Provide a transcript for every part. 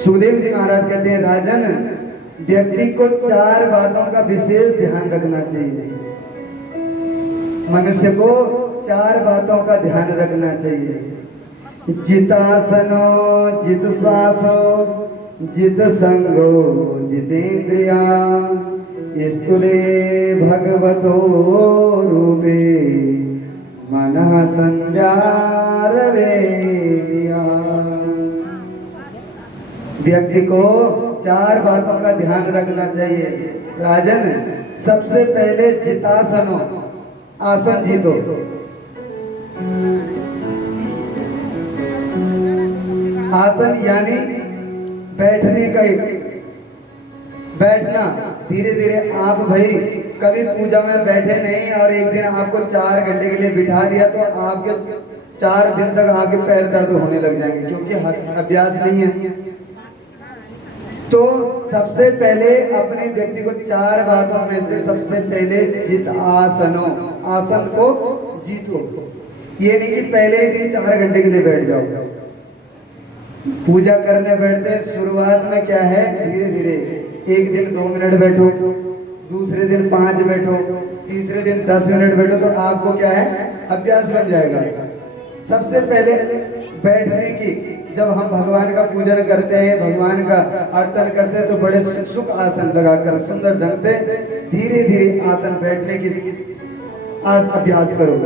सुखदेव जी महाराज कहते हैं, राजन, व्यक्ति को 4 बातों का विशेष ध्यान रखना चाहिए। मनुष्य को 4 बातों का ध्यान रखना चाहिए। जितासनो, जित श्वासो, जित संगो, जितेन्द्रिया, स्थूले भगवतो रूपे मनः संजारवेदिया। व्यक्ति को 4 बातों का ध्यान रखना चाहिए। राजन, सबसे पहले जितासनो, आसन जीतो। आसन यानी बैठने का, बैठना। धीरे धीरे आप भाई कभी पूजा में बैठे नहीं और एक दिन आपको 4 घंटे के लिए बिठा दिया तो आपके 4 दिन तक आपके पैर दर्द होने लग जाएंगे, क्योंकि अभ्यास नहीं है। तो सबसे पहले अपने व्यक्ति को 4 बातों में से सबसे पहले जित आसनो, आसन को जीतो। ये नहीं कि पहले ही दिन 4 घंटे के लिए बैठ जाओ। पूजा करने बैठते शुरुआत में क्या है, धीरे धीरे एक दिन 2 मिनट बैठो, दूसरे दिन 5 बैठो, तीसरे दिन 10 मिनट बैठो, तो आपको क्या है, अभ्यास बन जाएगा। सबसे पहले बैठने की, जब हम भगवान का पूजन करते हैं, भगवान का अर्चन करते हैं, तो बड़े सुख आसन लगाकर सुंदर ढंग से धीरे धीरे आसन बैठने की अभ्यास करो।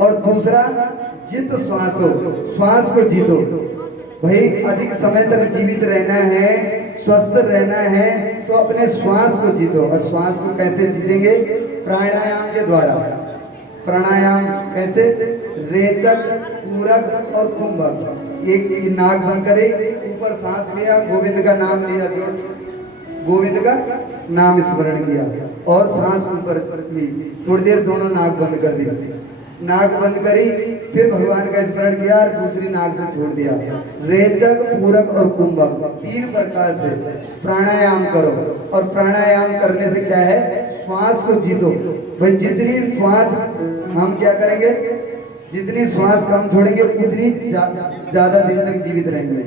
और दूसरा, जित श्वास हो, श्वास को जीतो। भाई अधिक समय तक जीवित रहना है, स्वस्थ रहना है, तो अपने श्वास को जीतो। और श्वास को कैसे जीतेंगे? प्राणायाम के द्वारा। प्राणायाम कैसे? रेचक, पूरक और कुंभक। एक नाक बंद करे, ऊपर सांस लिया, गोविंद का नाम लिया, जो गोविंद का नाम स्मरण किया और सांस ऊपर ली, थोड़ी देर दोनों नाक बंद कर दी, नाक बंद करी, फिर भगवान का स्मरण किया और दूसरी नाक से छोड़ दिया। रेचक, पूरक और कुंभक, 3 प्रकार से प्राणायाम करो। और प्राणायाम करने से क्या है, श्वास को जीतो। भाई जितनी श्वास हम क्या करेंगे, जितनी श्वास कम छोड़ेंगे उतनी ज्यादा दिन तक जीवित रहेंगे।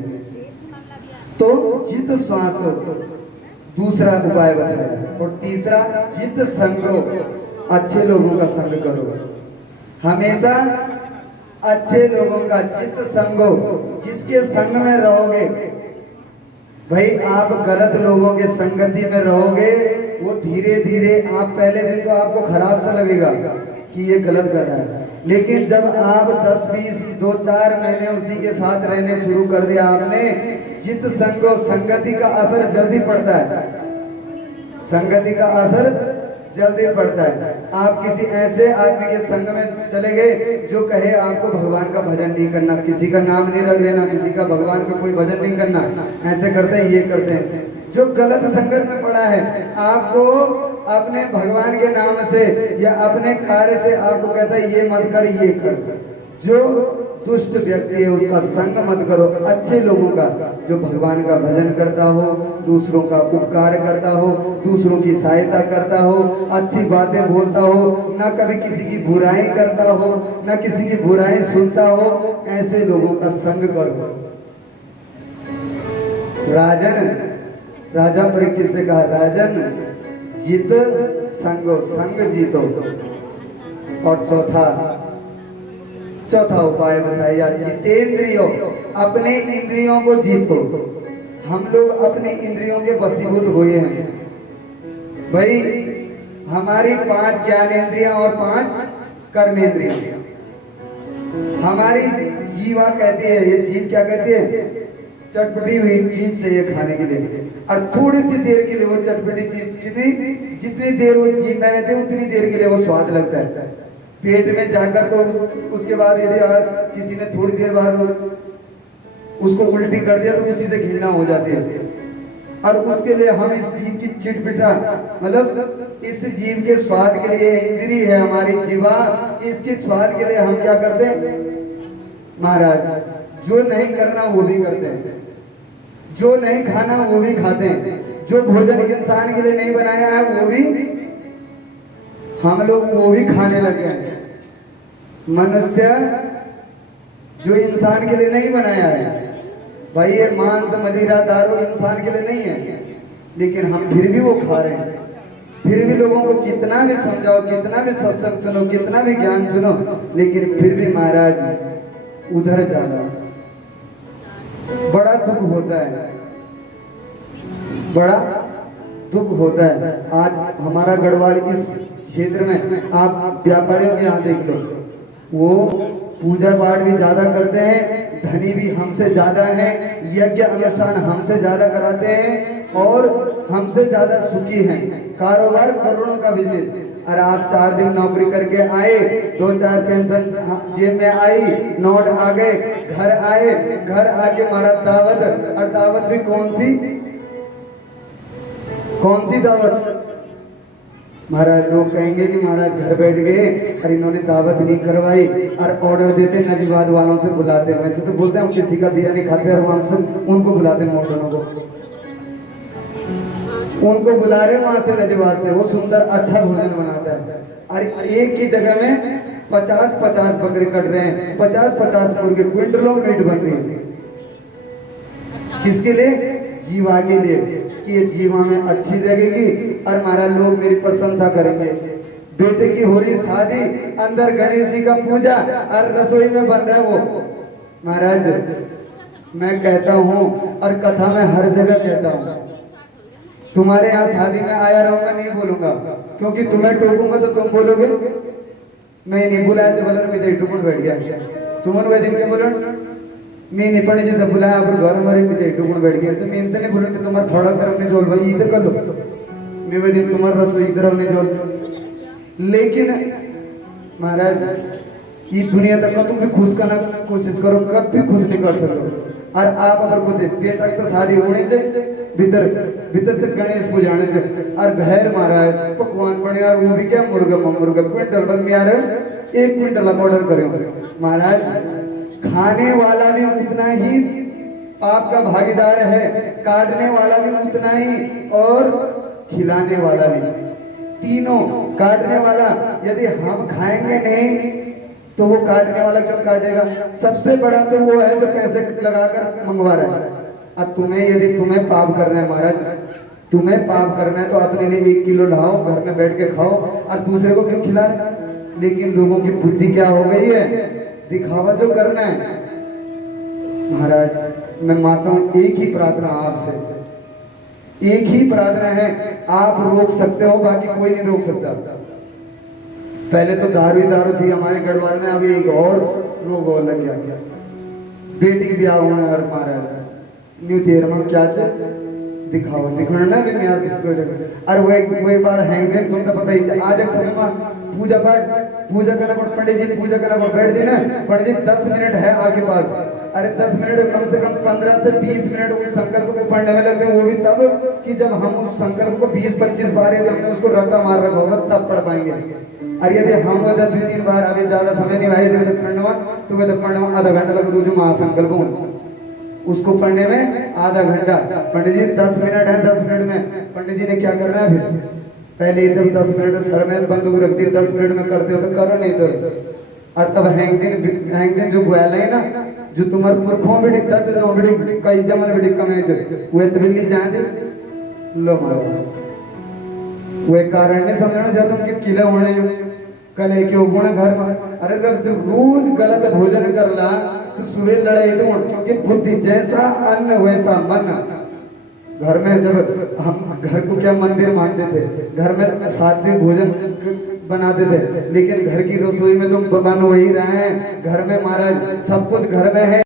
तो जित श्वास हो, दूसरा उपाय बताया। और तीसरा, जित संगो, अच्छे लोगों का संग करो। हमेशा अच्छे लोगों का, जित संगो, जिसके संग में रहोगे। भाई आप गलत लोगों के संगति में रहोगे, वो धीरे धीरे, आप पहले दिन तो आपको खराब सा लगेगा कि ये गलत कर रहा है, लेकिन जब आप 10-20 2-4 महीने उसी के साथ रहने शुरू कर दिया आपने, जित संगो, संगति का असर जल्दी पड़ता है। संगति का असर जल्दी पड़ता है। आप किसी ऐसे आदमी के संग में चले गए जो कहे आपको भगवान का भजन नहीं करना, किसी का नाम नहीं रख लेना, किसी का भगवान का कोई भजन नहीं करना, ऐसे करते हैं, ये करते हैं, जो गलत संगत में पड़ा है, आपको अपने भगवान के नाम से या अपने कार्य से आपको कहता है ये मत कर, ये कर। जो दुष्ट व्यक्ति है उसका संग मत करो, अच्छे लोगों का, जो भगवान का भजन करता हो, दूसरों का उपकार करता हो, दूसरों की सहायता करता हो, अच्छी बातें बोलता हो, ना कभी किसी की बुराई करता हो, ना किसी की बुराई सुनता हो, ऐसे लोगों का संग करो। राजन, राजा परीक्षित से कहा, राजन जित संगो, संग जीतो। और चौथा उपाय बताया, जितेंद्रियों, अपने इंद्रियों को जीतो। हम लोग अपने इंद्रियों के वशीभूत हुए हैं। भाई हमारी 5 ज्ञानेंद्रियां और 5 कर्मेंद्रियां। हमारी जीवा कहती है, ये जीव क्या कहती है, चटपटी हुई चीज चाहिए खाने के लिए, और थोड़ी सी देर के लिए वो चटपटी चीज, कितनी, जितनी देर वो जीव में रहते उतनी देर के लिए वो स्वाद लगता है पेट में जाकर। तो उसके बाद यदि किसी ने थोड़ी देर बाद उसको उल्टी कर दिया तो उसी से घृणा हो जाती है। और उसके लिए हम इस जीव की चिटपिटा, मतलब इस जीव के स्वाद के लिए, इंद्री है हमारी जीवा, इसके स्वाद के लिए हम क्या करते हैं महाराज, जो नहीं करना वो भी करते हैं, जो नहीं खाना वो भी खाते हैं, जो भोजन इंसान के लिए नहीं बनाया है वो भी हम लोग वो भी खाने लगे हैं। मनुष्य जो इंसान के लिए नहीं बनाया है भाई ये मांस मदिरा दारू इंसान के लिए नहीं है, लेकिन हम फिर भी वो खा रहे हैं। फिर भी लोगों को कितना भी समझाओ, कितना भी सत्संग सुनो, कितना भी ज्ञान सुनो, लेकिन फिर भी महाराज उधर जाना बड़ा दुख होता है, बड़ा दुख होता है। आज हमारा गढ़वाल इस क्षेत्र में आप व्यापारियों के यहाँ देख लो, वो पूजा पाठ भी ज्यादा करते हैं, धनी भी हमसे ज्यादा है, यज्ञ अनुष्ठान हमसे ज्यादा कराते हैं और हमसे ज्यादा सुखी हैं। कारोबार करोड़ों का बिजनेस, और आप 4 दिन नौकरी करके आए, 2-4 पेंशन जेब में आई, नोट आ गए, घर आए, घर आके मारा दावत, और दावत भी कौन सी दावत। महाराज लोग कहेंगे कि महाराज घर बैठ गए और इन्होंने दावत नहीं करवाई, और ऑर्डर देते नजीबाद वालों से बुलाते हैं। वैसे तो बोलते हैं किसी का दिया नहीं खाते, और वहां से उनको बुलाते हैं, मॉडर्नों को उनको बुला रहे वहां से नजीबाद से, वो सुंदर अच्छा भोजन बनाता है। और एक ही जगह में 50-50 बकरे कट रहे हैं, 50-50 मुर्गे, क्विंटलों मीट बन रही है। किसके लिए? जीवा के लिए, कि ये जीवा में अच्छी लगेगी और हमारा लोग मेरी प्रशंसा करेंगे। बेटे की हो रही शादी, अंदर गणेश जी का पूजा और रसोई में बन रहा है वो। महाराज मैं कहता हूँ और कथा में हर जगह कहता हूँ, तुम्हारे यहाँ शादी में आया रहूंगा, नहीं बोलूंगा, क्योंकि तुम्हें टोकूंगा तो तुम बोलोगे मैं नहीं बुलाया थे, बोला मैं टुकड़ बैठ गया, तुमने वह दिन के बोलो मैं नहीं पढ़े जब बुलाया आप घर हमारे में टुकड़ बैठ गया, तो मैं इनते नहीं बोलूँ कि तुम्हारा थोड़ा कर हमने जोल भाई इधर कर लो, मैं वह दिन तुम्हारा रसोई इधर हमने जोल। लेकिन महाराज ये दुनिया तक का तुम भी खुश करना कोशिश करो, कब भी खुश नहीं कर सकते। और आप अगर खुश है पेट तक तो शादी होनी चाहिए, भीतर तक गणेश पूजाने से, और घर महाराज पकवान बने, और वो भी क्या मुर्गा क्विंटल बल में यार 1 क्विंटल आप ऑर्डर करें महाराज। खाने वाला भी उतना ही आपका भागीदार है, काटने वाला भी उतना ही, और खिलाने वाला भी, तीनों। काटने वाला यदि हम खाएंगे नहीं तो वो काटने वाला कब काटेगा? सबसे बड़ा तो वो है जो पैसे लगाकर मंगवा रहा है। अब यदि तुम्हें पाप करना है महाराज, तुम्हें पाप करना है तो अपने लिए 1 किलो लाओ, घर में बैठ के खाओ, और दूसरे को क्यों खिला रहे? लेकिन लोगों की बुद्धि क्या हो गई है, दिखावा जो करना है। महाराज मैं मानता हूं एक ही प्रार्थना आपसे, एक ही प्रार्थना है, आप रोक सकते हो, बाकी कोई नहीं रोक सकता। पहले तो दारू थी हमारे गढ़वाल में, अभी एक और रोग और लग गया, बेटी ब्याह होना। और महाराज न्यू ईयर में क्या चल दिखावा ना यार, और वो बात है तुम तो पता ही। आज एक समय में पूजा करना पड़, पंडित जी पूजा करना पड़, बैठ दी ना पंडित जी 10 मिनट है आपके पास, अरे 10 मिनट कम से कम 15 से 20 मिनट उस संकल्प को पढ़ने में लगते हैं, वो भी तब कि जब हम उस संकल्प को 20-25 बार यदि हमने उसको रट्टा मार रखा होगा तब पढ़ पाएंगे। और यदि हम 2-3 बार अभी ज्यादा समय नहीं आए तो पढ़ना, तो वह पढ़ने में आधा घंटा लगे, जो महासंकल्प हो उसको पढ़ने में आधा घंटा। पंडित जी 10 मिनट है, 10 मिनट में पंडित जी ने क्या करना है? फिर पहले ही जब 10 मिनट सर में बंदूक रख दी, 10 मिनट में करते हो तो करो, नहीं तो। और तब हैंग दिन जो बुआल है ना, जो तुम्हारे पुरखों भी दिखता कई जमन भी कमे जो वे तो बिल्ली जाए दे लो मारो, वो कारण नहीं समझना चाहता हूँ कि किले होने जो कल एक गुण घर में। अरे जब रोज गलत भोजन कर ला तो सुबह लड़ाई तो, क्योंकि बुद्धि जैसा अन्न वैसा मन। घर में जब हम घर को क्या मंदिर मानते थे, घर में सात्विक भोजन बनाते थे, लेकिन घर की रसोई में तुम बन हो ही रहे हैं। घर में महाराज सब कुछ घर में है।